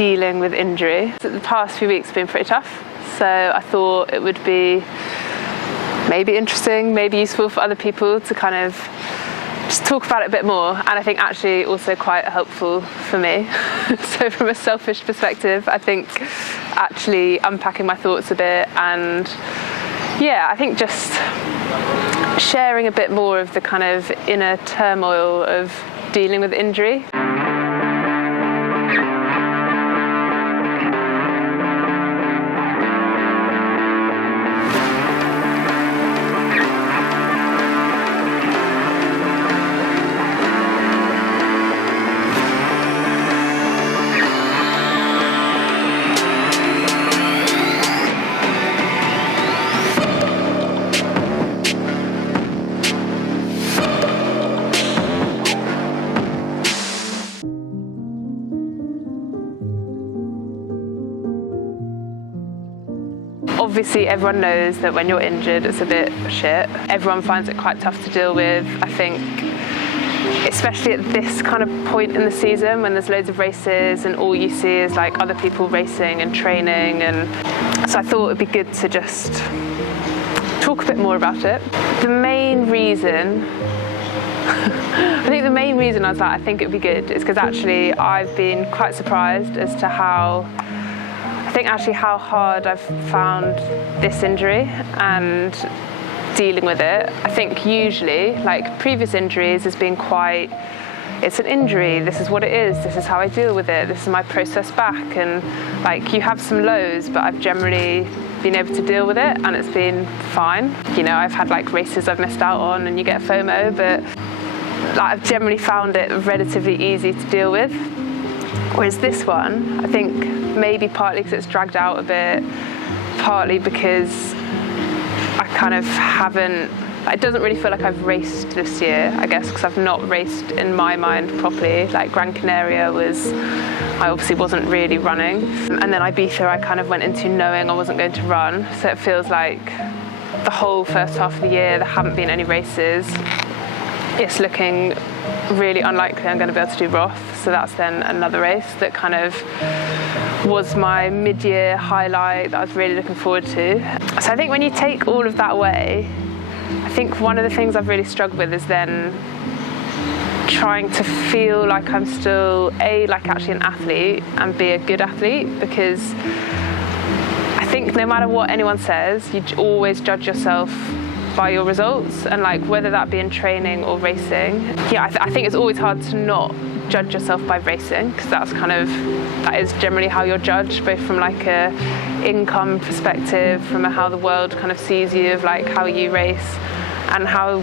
dealing with injury. The past few weeks have been pretty tough, so I thought it would be maybe interesting, maybe useful for other people to kind of just talk about it a bit more, and I think actually also quite helpful for me. So from a selfish perspective, I think actually unpacking my thoughts a bit, and yeah, I think just sharing a bit more of the kind of inner turmoil of dealing with injury. Obviously, everyone knows that when you're injured, it's a bit shit. Everyone finds it quite tough to deal with, I think, especially at this kind of point in the season when there's loads of races and all you see is like other people racing and training. And so I thought it'd be good to just talk a bit more about it. The main reason I was like, I think it'd be good is because actually I've been quite surprised as to how hard I've found this injury and dealing with it. I think usually, like previous injuries, has been quite, it's an injury, this is what it is, this is how I deal with it, this is my process back, and like you have some lows, but I've generally been able to deal with it and it's been fine. You know, I've had like races I've missed out on and you get FOMO, but like, I've generally found it relatively easy to deal with. Whereas this one, I think maybe partly because it's dragged out a bit, partly because I kind of haven't, it doesn't really feel like I've raced this year, I guess, because I've not raced in my mind properly. Like Gran Canaria I obviously wasn't really running. And then Ibiza I kind of went into knowing I wasn't going to run. So it feels like the whole first half of the year, there haven't been any races. It's looking really unlikely I'm going to be able to do Roth, so that's then another race that kind of was my mid-year highlight that I was really looking forward to. So I think when you take all of that away, I think one of the things I've really struggled with is then trying to feel like I'm still like actually an athlete and be a good athlete, because I think no matter what anyone says, you always judge yourself by your results, and like whether that be in training or racing. Yeah, I think it's always hard to not judge yourself by racing, because that is generally how you're judged, both from like a income perspective, from how the world kind of sees you, of like how you race and how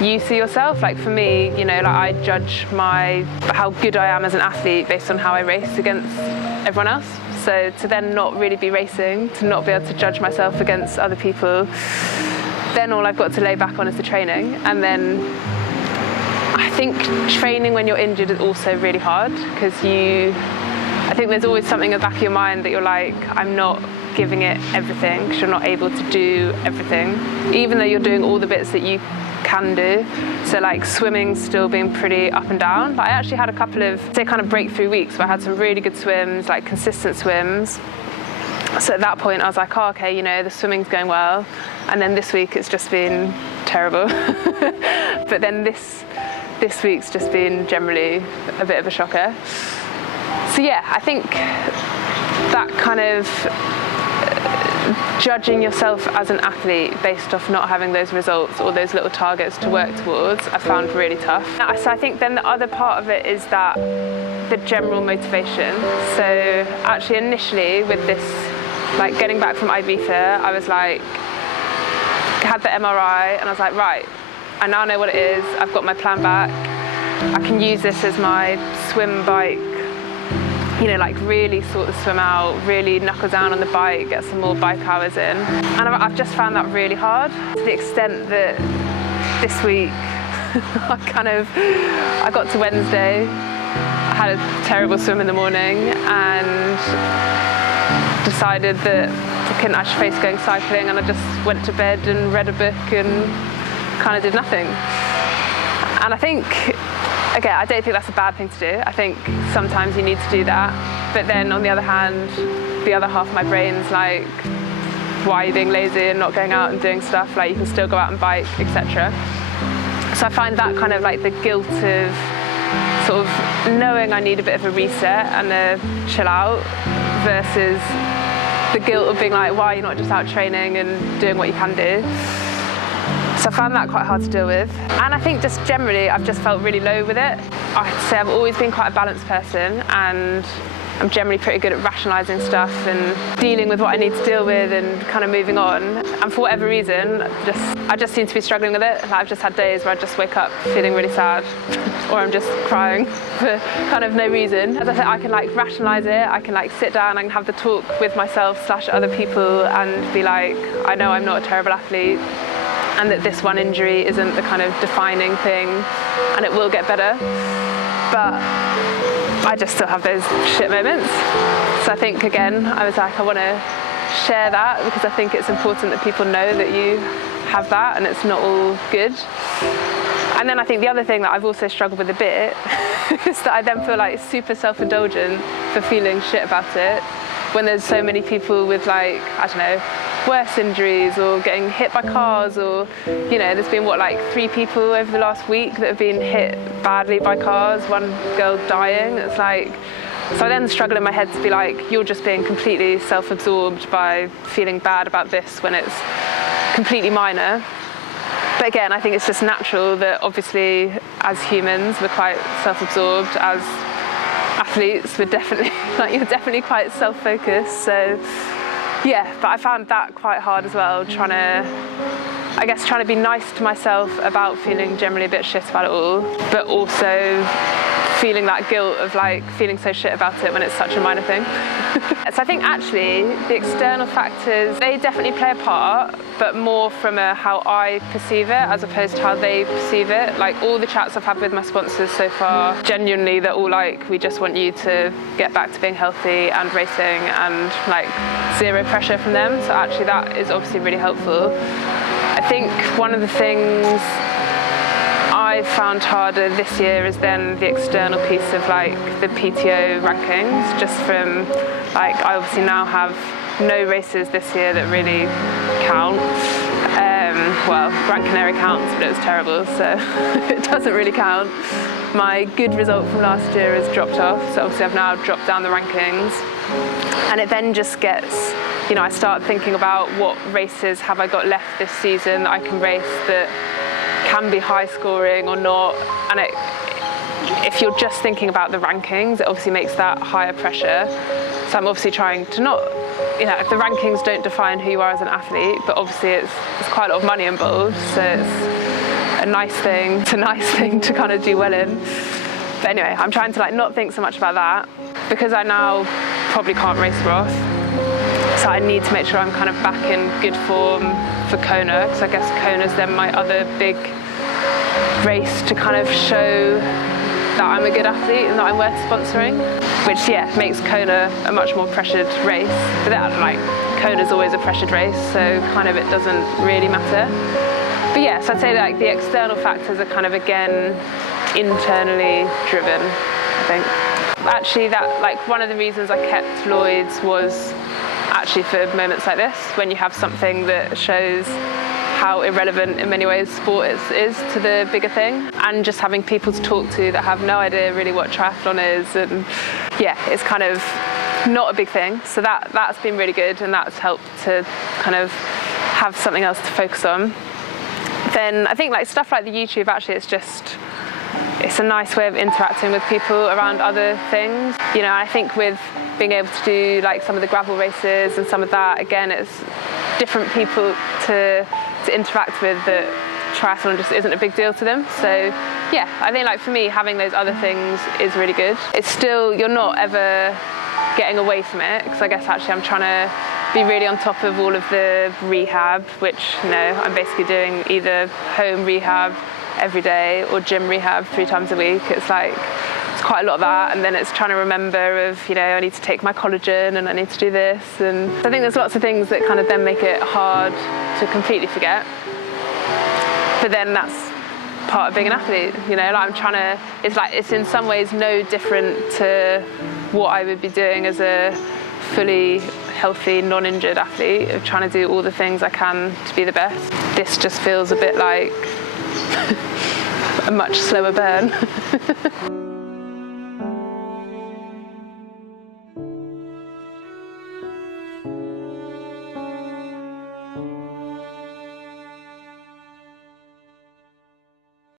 you see yourself. Like for me, you know, like I judge how good I am as an athlete based on how I race against everyone else. So to then not really be racing, to not be able to judge myself against other people, then all I've got to lay back on is the training. And then I think training when you're injured is also really hard, because I think there's always something in the back of your mind that you're like, I'm not giving it everything, because you're not able to do everything, even though you're doing all the bits that you can do. So like swimming's still been pretty up and down. But I actually had a couple of, say, kind of breakthrough weeks where I had some really good swims, like consistent swims. So at that point I was like, oh, okay, you know, the swimming's going well. And then this week it's just been terrible. But then this week's just been generally a bit of a shocker. So yeah, I think that kind of judging yourself as an athlete based off not having those results or those little targets to work towards, I found really tough. So I think then the other part of it is that the general motivation. So actually initially with this, like getting back from Ibiza, I was like, had the MRI and I was like, right, I now know what it is, I've got my plan back, I can use this as my swim bike, you know, like really sort the swim out, really knuckle down on the bike, get some more bike hours in. And I've just found that really hard, to the extent that this week I got to Wednesday, I had a terrible swim in the morning and decided that I couldn't actually face going cycling, and I just went to bed and read a book and kind of did nothing. And I think, again, I don't think that's a bad thing to do. I think sometimes you need to do that. but then on the other hand, the other half of my brain's like, why are you being lazy and not going out and doing stuff? Like, you can still go out and bike, etc. So I find that kind of like the guilt of sort of knowing I need a bit of a reset and a chill out versus the guilt of being like, why are you not just out training and doing what you can do? So I found that quite hard to deal with. And I think just generally, I've just felt really low with it. I'd say I've always been quite a balanced person, and I'm generally pretty good at rationalising stuff and dealing with what I need to deal with and kind of moving on. And for whatever reason, I just seem to be struggling with it. Like, I've just had days where I just wake up feeling really sad, or I'm just crying for kind of no reason. As I said, I can like rationalise it, I can like sit down, I can have the talk with myself / other people and be like, I know I'm not a terrible athlete, and that this one injury isn't the kind of defining thing, and it will get better. But I just still have those shit moments. So I think, again, I was like, I want to share that because I think it's important that people know that you have that and it's not all good. And then I think the other thing that I've also struggled with a bit is that I then feel like super self-indulgent for feeling shit about it when there's so many people with, like, I don't know, worse injuries or getting hit by cars, or, you know, there's been like 3 people over the last week that have been hit badly by cars, one girl dying. It's like, so I then struggle in my head to be like, you're just being completely self-absorbed by feeling bad about this when it's completely minor. But again, I think it's just natural that obviously as humans we're quite self-absorbed. As athletes we're definitely like, you're definitely quite self-focused. So yeah, but I found that quite hard as well, trying to be nice to myself about feeling generally a bit shit about it all, but also feeling that guilt of like feeling so shit about it when it's such a minor thing. So I think actually the external factors, they definitely play a part, but more from how I perceive it as opposed to how they perceive it. Like, all the chats I've had with my sponsors so far, genuinely they're all like, we just want you to get back to being healthy and racing, and like zero pressure from them. So actually that is obviously really helpful. I think one of the things I've found harder this year is then the external piece of like the PTO rankings, just from like, I obviously now have no races this year that really count. Well, Gran Canaria counts, but it was terrible, so it doesn't really count. My good result from last year has dropped off, so obviously I've now dropped down the rankings. And it then just gets, you know, I start thinking about what races have I got left this season that I can race that can be high scoring or not. And if you're just thinking about the rankings, it obviously makes that higher pressure. So I'm obviously trying to not, you know, the rankings don't define who you are as an athlete, but obviously it's quite a lot of money involved, so it's a nice thing to kind of do well in. But anyway, I'm trying to like not think so much about that, because I now probably can't race Roth, so I need to make sure I'm kind of back in good form for Kona, because I guess Kona's then my other big race to kind of show that I'm a good athlete and that I'm worth sponsoring, which makes Kona a much more pressured race. But that, like, Kona's always a pressured race, so kind of it doesn't really matter. But yeah, so I'd say that like the external factors are kind of again internally driven, I think. Actually, that like one of the reasons I kept Lloyd's was actually for moments like this, when you have something that shows how irrelevant in many ways sport is to the bigger thing, and just having people to talk to that have no idea really what triathlon is, and it's kind of not a big thing. So that's been really good, and that's helped to kind of have something else to focus on. Then I think like stuff like the YouTube, actually it's a nice way of interacting with people around other things. You know, I think with being able to do like some of the gravel races and some of that, again, it's different people to interact with, that triathlon just isn't a big deal to them. So yeah, I think like for me, having those other things is really good. It's still, you're not ever getting away from it, because I guess actually I'm trying to be really on top of all of the rehab, which, you know, I'm basically doing either home rehab every day or gym rehab 3 times a week. It's like, it's quite a lot of that, and then it's trying to remember of, you know, I need to take my collagen and I need to do this, and I think there's lots of things that kind of then make it hard to completely forget. But then that's part of being an athlete, you know, like I'm trying to, it's in some ways no different to what I would be doing as a fully healthy, non-injured athlete, of trying to do all the things I can to be the best. This just feels a bit like a much slower burn.